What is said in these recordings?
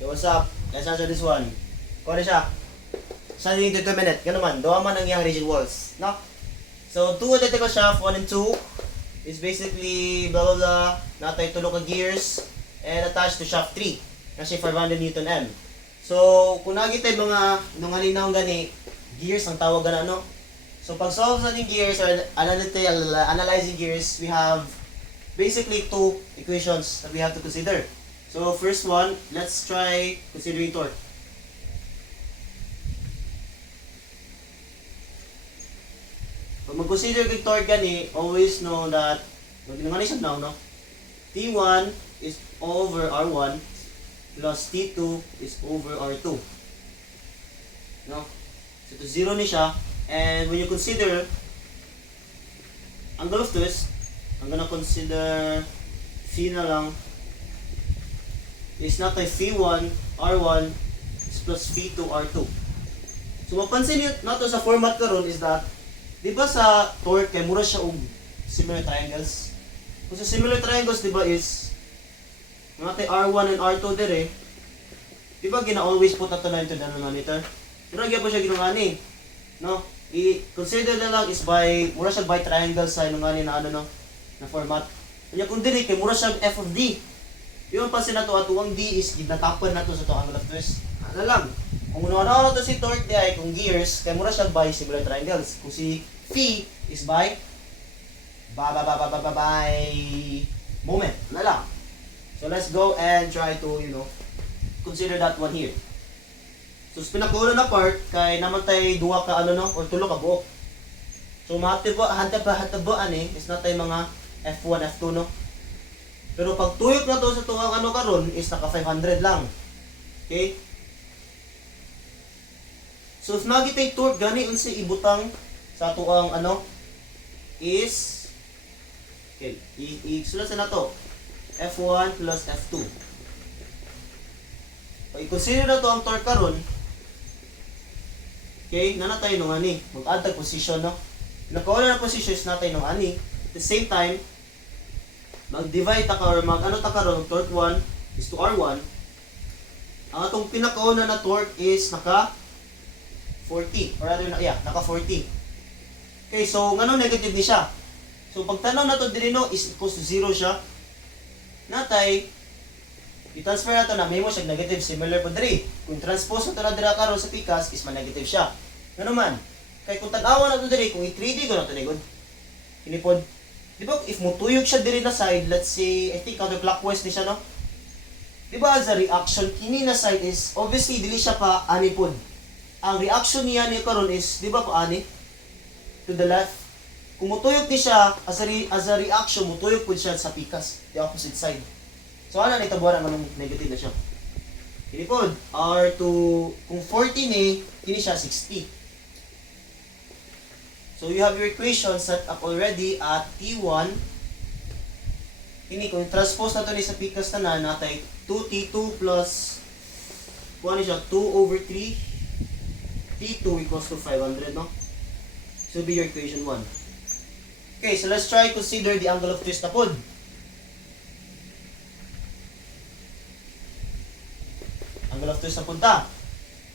Yo, what's up? Let's answer this one. Kung ano siya? Sa into 2 minutes. Ganun man. Doon man ang iyang rigid walls. No? So, 2 identical shaft, 1 and 2 is basically blah blah blah. Natay tulo ka gears and attached to shaft 3. Kasi 500 Newton M. So, kung nakikita yung mga nung halinaw gani, gears ang tawag na ano. So, pag solve sa gears or analyzing gears, we have basically two equations that we have to consider. So, first one, let's try considering torque. Pag mag-consider kay torque gani, always know that, magningan siya now, no? T1 is over R1 plus T2 is over R2. No? So, to zero ni siya. And when you consider angle of twist, I'm gonna consider phi na lang is not a phi1 R1 is plus phi2 R2. So mapansin niyo nato sa format karon is that di ba sa torque kay mura siya og similar triangles. Kung sa similar triangles di ba is natay R1 and R2 dire. Di ba gina-always put nato na into the denominator? Pero gyud pa siya ginungani. No? I-consider na lang is by mura siya by triangle sa inungani na ano no na format. Kanya kung dili kay mura siya f of d. Yung pansin nato ato ang d is ginatapan nato sa to angle of twist. Ano lang. Kung ano to si torque di ay kung gears kay mura siya by similar triangles. Kung si phi is by moment. Ano lang. So let's go and try to, consider that one here. So sa pinakauna na part kay naman tay duha ka ano no or tulo ka buok. So hatabo ani is natay mga F1 F2 no. Pero pag tuyok na to sa tuwang ano karon is naka 500 lang. Okay? So if nagitay torque gani unsa ibutang sa tuwang ano is okay, i-sulat na to F1 plus F2. Pag i-consider na to ang torque karon, okay, nanatay nung ani, mag-add tag position no. Nakauna na position is natay nung ani. At the same time, mag-divide ta ka or mag-ano ta karon, torque 1 is to R1. Ang atong pinakauna na torque is naka 40 or rather naka 40. Okay, so ngano negative ni siya. So pag tanaw na to diri no is equals to 0 siya. Natay i-transfer nato na may mo siya negative similar po diri. Kung transpose nato na dira karon sa pikas is man-negative siya. Ngano man? Kay kung tanawan nato diri kung i-3D ko nato ni god. Kinipod. Di ba if mutuyok siya diri na side, let's say I think counterclockwise ni siya no. Di ba as a reaction kini na side is obviously dili siya pa ani pod. Ang reaction niya ni karon is di ba pa ani to the left. Kung mutuyok ni siya as a reaction mutuyok pud siya sa pikas, the opposite side. So ana ni tabuan ang negative na siya. Kini pod R2 kung 40 ni kini siya 60. So you have your equation set up already at T1. Kini kung transpose nato ni sa pikas tanan natay 2T2 plus kuha ni siya 2 over 3 T2 equals to 500 no. So be your equation 1. Okay, so let's try consider the angle of twist na pod. Angle of twist na punta.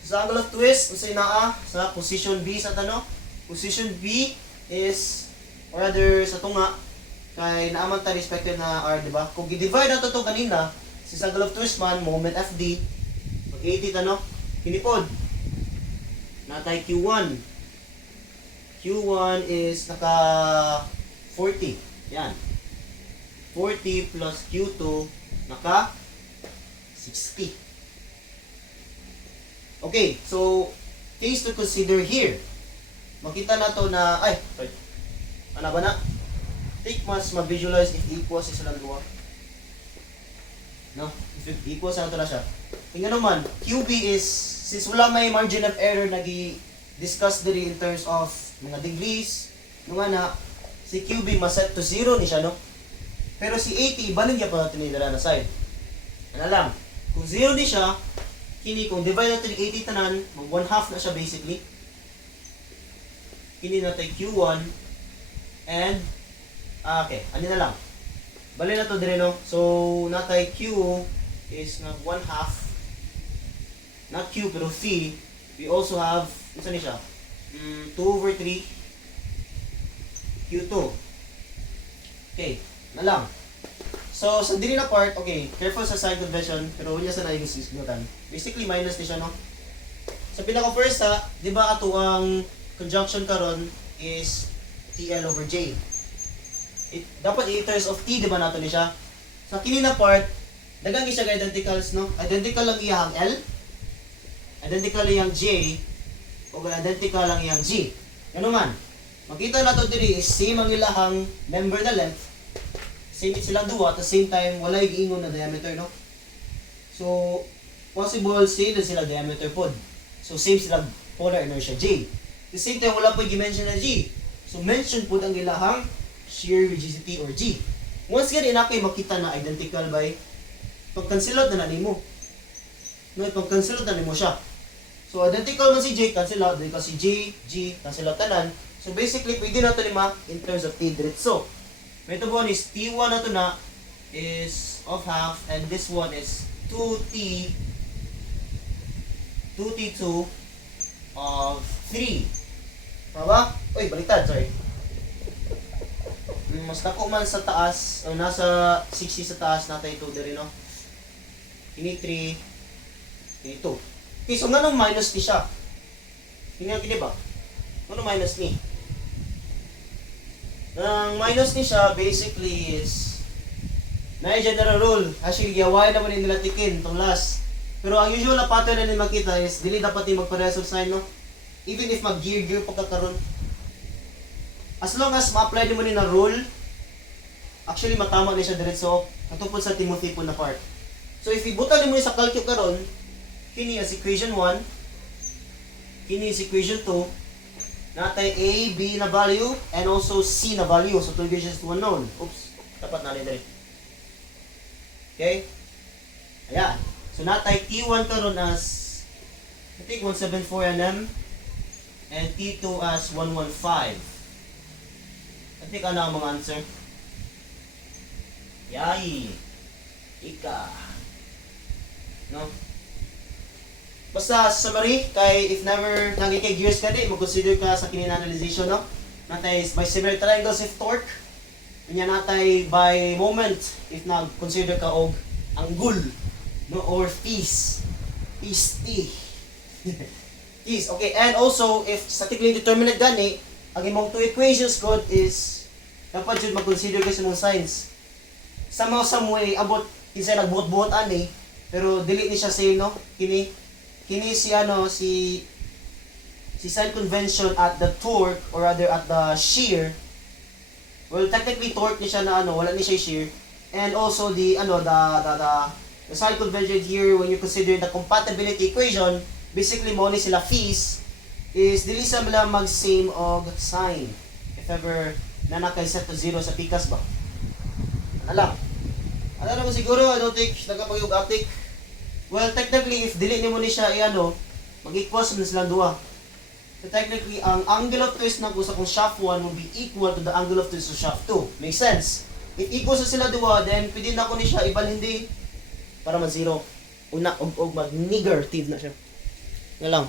So, sa angle of twist, unsay naa sa position B sa tanong. Position B is or rather sa tunga kay naaman ta respective na R, di ba? Kung gi-divide nato to kanina, sa angle of twist man moment FD pag 80 tanong, hinipod. Natay Q1. Q1 is naka 40. Yan. 40 plus Q2 naka 60. Okay, so case to consider here. Makita na to na ano ba na? Take mas ma-visualize if equals is lang duwa. No? If it equals na to na siya. Tingnan naman, QB is since wala may margin of error nagi-discuss diri in terms of mga degrees, nung ana, si QB maset to 0 ni siya, no? Pero si 80, ibanin niya pa natin nila na side. Ano lang, kung 0 ni siya, kini kung divide natin yung 80 tanan, mag 1/2 na siya basically. Kini natin Q1, and, okay, ano na lang. Bali na to dire no? So, natay Q is nag 1/2 not Q pero phi, we also have, ano ni siya? 2 over 3 Q2. Okay, na lang. So, sa dili na part, okay, careful sa sign convention, pero wala sa naigos isgutan. Basically, minus ni siya, no? Sa pinaka first ha, di ba ato ang conjunction karon is TL over J. Dapat i-terms of T, di ba nato ni siya? Sa kini na part, dagang siya ka identicals, no? Identical lang iyang L, identical iyang J, o identical lang iyang G. Ano man, makita nato diri is same ang ilahang member na length, same silang duwa, at the same time, wala yung giingon na diameter, no? So, possible same na sila diameter pod. So, same sila polar inertia J. At the same time, wala po yung dimension na G. So, mention po ang ilahang shear rigidity or G. Once gani na kayo makita na identical by pag-cancel out na nimo. No, pag-cancel out na nimo siya. So, identical man si J, cancel out. Then kasi J, G, cancel out tanan. So, basically, pwede na ito lima in terms of T diretso. Ito one is T1 na ito na is of half and this one is 2T 2T2 of 3. Tama ba? Uy, baliktad, sorry. Mas dako man sa taas, o nasa 60 sa taas natin ito diri, no? Ini 3, ini 2. Okay, so nga nung minus ni siya. Tingnan kini ba? Ano minus ni? Ang minus ni siya basically is na general rule. Actually, gawai naman nila tikin itong last. Pero ang usual na pattern na nila makita is dili dapat yung magparehas of sign, no? Even if mag-gear pagkakaroon. As long as ma-apply mo ni na rule, actually matama na siya diretso katupod sa Timothy po na part. So if ibutan mo sa calculus karon, kini is equation 1, kini is equation 2, natay A, B na value, and also C na value. So, 2 equations to unknown. Oops, dapat na rin dali. Okay? Ayan. So, natay T1 karon as, I think 174 nm, and T2 as 115. I think ano ang mga answer? Yay! Ika. No? Basta summary, kay if never nangyay kay gears ka di, mag-consider ka sa kinin-analyzation, no? Natay by similar triangles if torque, kanya natay by moment if nag-consider ka og angle, no? Or phase. Phase T. Phase, okay. And also, if statically determinate gani, ang imong two equations good is dapat yun mag-consider ka sa mong signs. Somehow, some way, abot, kinsa nagbuot-buot ani, pero dili ni siya same, no? Kini si sign convention at the torque or rather at the shear. Well, technically torque ni siya na wala ni siya shear. And also the the sign convention here when you consider the compatibility equation, basically mo ni sila phase is dili sa mala mag same og sign. If ever nanakay set to 0 sa pikas ba. Ano lang. Ano mo siguro, I don't think nagapag-atik. Well, technically, if dili nimo ni siya mag-equals na silang duha. So technically, ang angle of twist na sa kung shaft 1 will be equal to the angle of twist of shaft 2. Makes sense? If equal sa sila duha, then pwede na ko ni siya ibalhin din para mag-zero. Una, og mag-negative na siya. Yan lang.